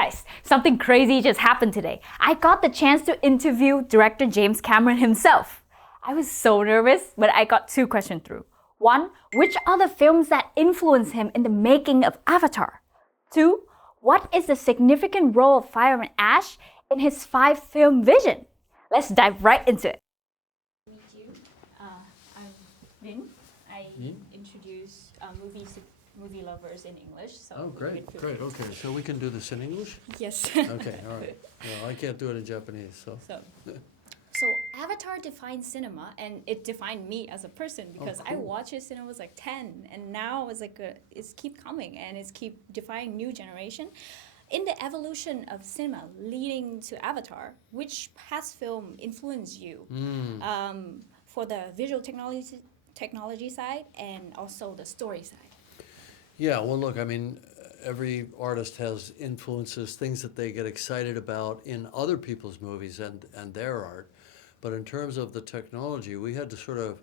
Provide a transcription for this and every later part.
Guys, something crazy just happened today. I got the chance to interview director James Cameron himself. I was so nervous, but I got 2 questions through. 1, which are the films that influenced him in the making of Avatar? 2, what is the significant role of fire and ash in his 5-film vision? Let's dive right into it. Meet you. I'm Vin. I introduce movie lovers in English. So Oh, great. Okay, so we can do this in English? Yes. Okay, all right. Well, I can't do it in Japanese, so. So Avatar defined cinema, and it defined me as a person because I watched it since I was like 10, and now it's keep coming and it's keep defining new generation. In the evolution of cinema leading to Avatar, which past film influenced you for the visual technology side and also the story side? Yeah, well, look, I mean, every artist has influences, things that they get excited about in other people's movies and their art. But in terms of the technology, we had to sort of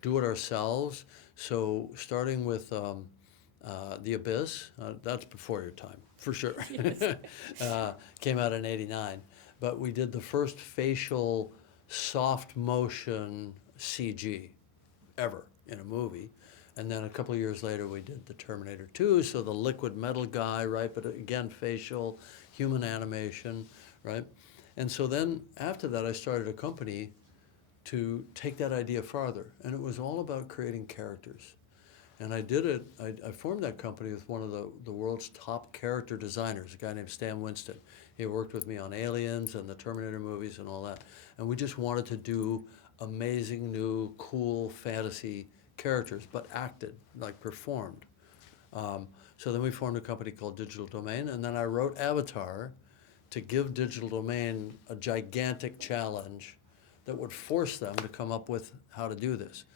do it ourselves. So starting with The Abyss, that's before your time, for sure. Came out in '89. But we did the first facial soft motion CG ever in a movie. And then a couple of years later, we did the Terminator 2, so the liquid metal guy, right? But again, facial, human animation, right? And so then after that, I started a company to take that idea farther. And it was all about creating characters. And I did it, I formed that company with one of the world's top character designers, a guy named Stan Winston. He worked with me on Aliens and the Terminator movies and all that. And we just wanted to do amazing, new, cool fantasy characters, but acted, like performed. So then we formed a company called Digital Domain, and then I wrote Avatar to give Digital Domain a gigantic challenge that would force them to come up with how to do this.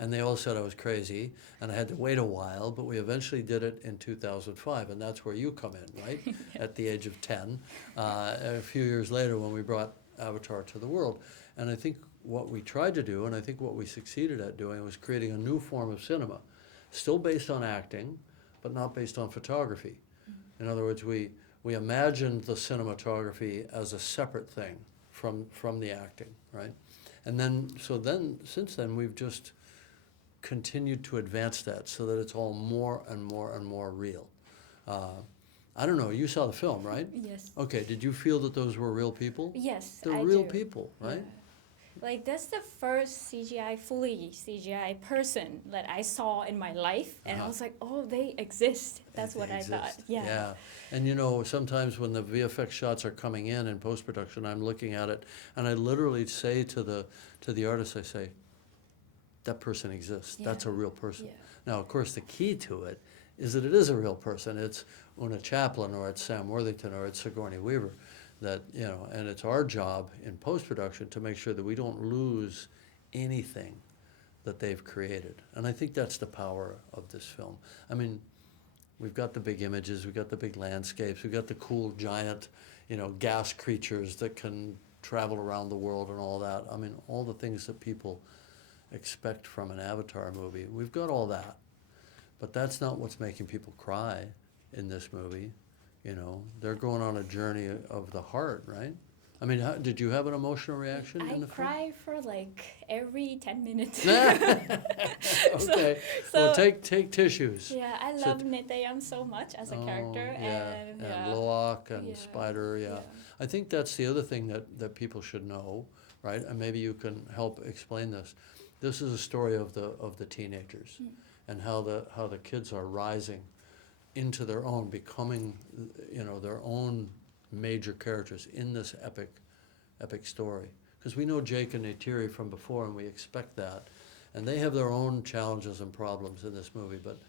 And they all said I was crazy, and I had to wait a while, but we eventually did it in 2005, and that's where you come in, right? At the age of 10, a few years later when we brought Avatar to the world. And I think what we tried to do, and I think what we succeeded at doing, was creating a new form of cinema, still based on acting, but not based on photography. In other words, we imagined the cinematography as a separate thing from the acting, right? And then, since then, we've just continued to advance that so that it's all more and more and more real. I don't know, you saw the film, right? Yes. Okay, did you feel that those were real people? Yes, They're I real do. people, right? Yeah. Like, that's the first fully CGI person that I saw in my life, and I was like, oh, they exist. That's what I thought. Yeah. And you know, sometimes when the VFX shots are coming in post-production, I'm looking at it, and I literally say to the artist, I say, that person exists. Yeah. That's a real person. Yeah. Now, of course, the key to it is that it is a real person. It's Una Chaplin, or it's Sam Worthington, or it's Sigourney Weaver. That, you know, and it's our job in post-production to make sure that we don't lose anything that they've created. And I think that's the power of this film. I mean, we've got the big images, we've got the big landscapes, we've got the cool giant, you know, gas creatures that can travel around the world and all that. I mean, all the things that people expect from an Avatar movie. We've got all that. But that's not what's making people cry in this movie. You know, they're going on a journey of the heart, right? I mean, did you have an emotional reaction in the film? I cry for like every 10 minutes. Okay. Well, take tissues. Yeah, I love Neteyam so much as a character. And Loak and Spider, yeah. I think that's the other thing that people should know, right? And maybe you can help explain this. This is a story of the teenagers and how the kids are rising into their own, becoming, you know, their own major characters in this epic story. Because we know Jake and Neytiri from before, and we expect that. And they have their own challenges and problems in this movie, but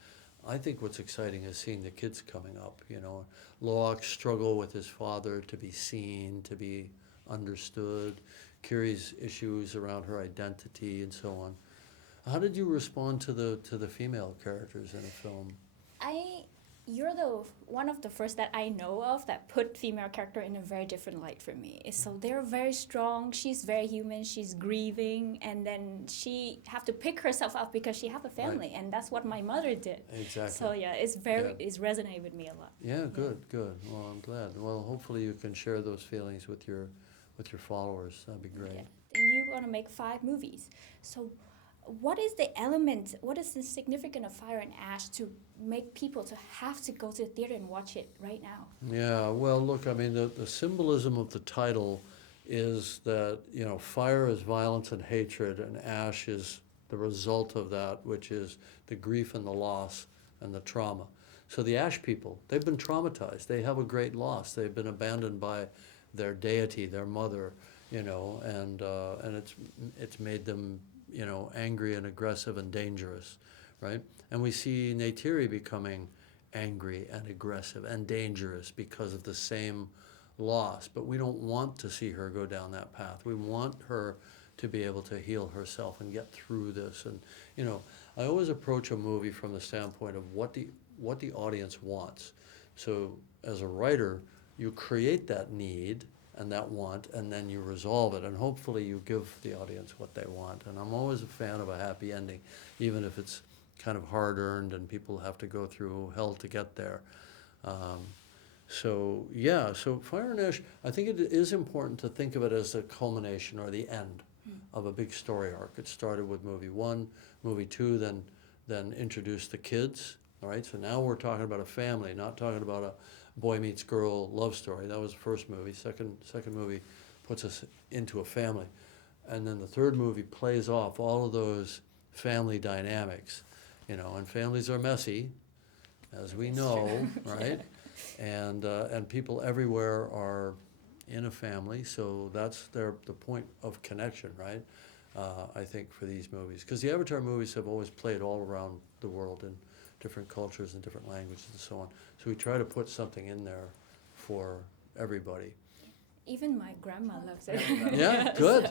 I think what's exciting is seeing the kids coming up, you know. Loak's struggle with his father to be seen, to be understood, Kiri's issues around her identity, and so on. How did you respond to the female characters in the film? you're the one of the first that I know of that put female character in a very different light for me. So they're very strong. She's very human. She's grieving, and then she have to pick herself up because she have a family, Right. and that's what my mother did. Exactly. So yeah, it's resonated with me a lot. Yeah, good. Well, I'm glad. Well, hopefully you can share those feelings with your followers. That'd be great. Yeah. You're gonna make 5 movies. So what is the element, what is the significance of Fire and Ash to make people to have to go to the theater and watch it right now? Yeah, well, look, I mean, the symbolism of the title is that, you know, fire is violence and hatred, and ash is the result of that, which is the grief and the loss and the trauma. So the ash people, they've been traumatized. They have a great loss. They've been abandoned by their deity, their mother, you know, and it's made them, you know, angry and aggressive and dangerous, right? And we see Neytiri becoming angry and aggressive and dangerous because of the same loss. But we don't want to see her go down that path. We want her to be able to heal herself and get through this. And, you know, I always approach a movie from the standpoint of what the audience wants. So as a writer, you create that need and that want, and then you resolve it, and hopefully you give the audience what they want. And I'm always a fan of a happy ending, even if it's kind of hard-earned and people have to go through hell to get there. So Fire and Ash, I think it is important to think of it as the culmination or the end of a big story arc. It started with movie 1, movie 2, then introduced the kids, all right? So now we're talking about a family, not talking about a boy meets girl love story. That was the first movie. Second movie puts us into a family. And then the third movie plays off all of those family dynamics, you know, and families are messy, as we know, right? And people everywhere are in a family, so that's the point of connection, right? I think for these movies. Because the Avatar movies have always played all around the world in different cultures and different languages and so on. So we try to put something in there for everybody. Even my grandma loves it. Yeah, good.